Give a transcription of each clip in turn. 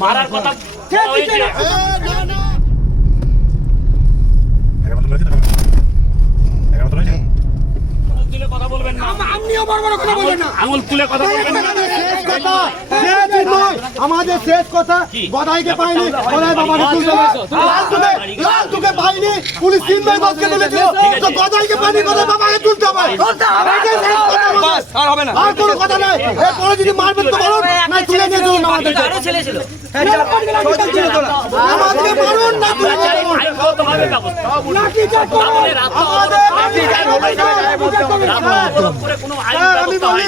মারার কথা কথা বলবেন না। আঙুল তুলে কথা বলবেন না। শেষ কথা শেষ নয় আমাদের শেষ কথা গদাইকে পাইনি গদাই বাবাকে তুলতে হবে লাল তুকে লাল তুকে পাইনি পুলিশ তিন ভাই বাসকে তুলেছিল তো গদাইকে পাইনি গদাই বাবাকে তুলতে হবে এটাই শেষ কথা আমাদের। আর কোনো কথা নাই এরপরে যদি মারবেন তো বলুন না তুলে নিয়ে চলুন আমাদেরকে আমাদেরকে মারুন না তুলে নিয়ে। আমাদের রাত আমাদের লাঠি চার্জ করুন। রাত অবরোধ করে কোনো আইন হ্যাঁ, আমি বলি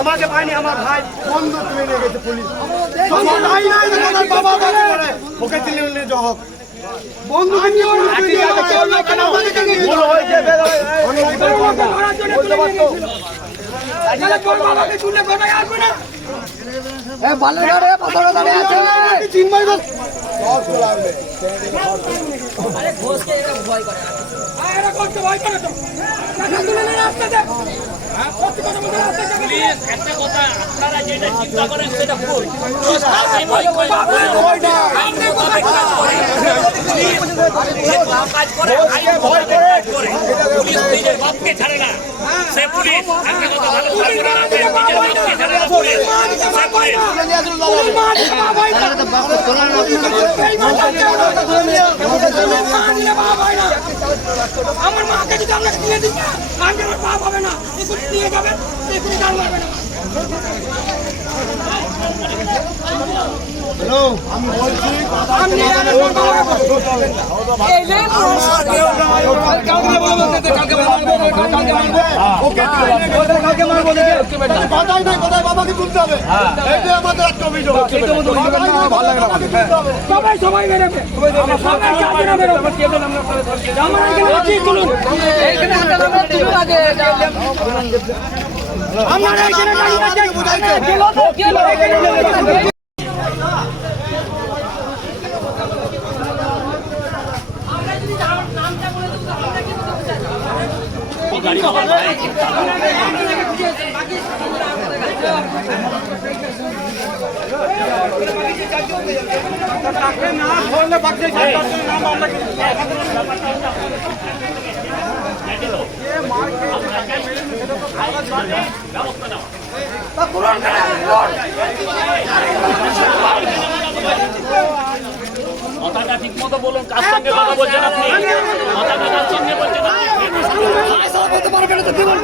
আমাকে পাইনি আমার ভাই। বন্ধ তুলে নিয়ে গেছে পুলিশ। ওকে তুলে নিয়ে যাও। বন্ধুকে নিয়ে ভয় হ্যাঁ, একটা কথা আপনারা যেটা চিন্তা করেন সেটা ভুল ভয় কাজ করে আইনগতভাবে কাজ করে পুলিশ নিজের বাপকে ছাড়ে না সে পুলিশ একটা কথা ভালো করে মনে পুলিশ আমার মাকে যদি আমরা দিয়ে দিই না আমি আমার পা পাবে না। এখনই নিয়ে যাবে এখনই গান মারবে না। হ্যালো? আমি বলছি আমি নিয়ে যাবে। তোর বাবাকে বলছি। এই যে ওকে কালকে মারবো দেখে কথাই নাই কথাই বাবাকে তুলতে হবে এইটাই আমাদের একটা অভিযোগ কথাই নাই, কথাই বাবাকে তুলতে হবে সবাই সবাই বেরোবে সবাই কাজে না বেরোবে আমার এখানে লাঠি তুলুন আপনারা এখানে দাঁড়িয়ে আছেন কথাটা ঠিক মতো বলুন কার সঙ্গে কথা বলছেন আপনি কথাটা কার সঙ্গে বলছেন আপনি? দেখুন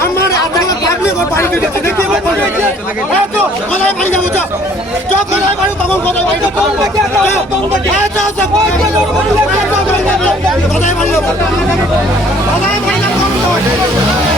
আপনারা আপনি আমার পাবলিক ওর বাড়িতে দেখি এবার এই তো কোথায় বাড়ি যাব কোথায়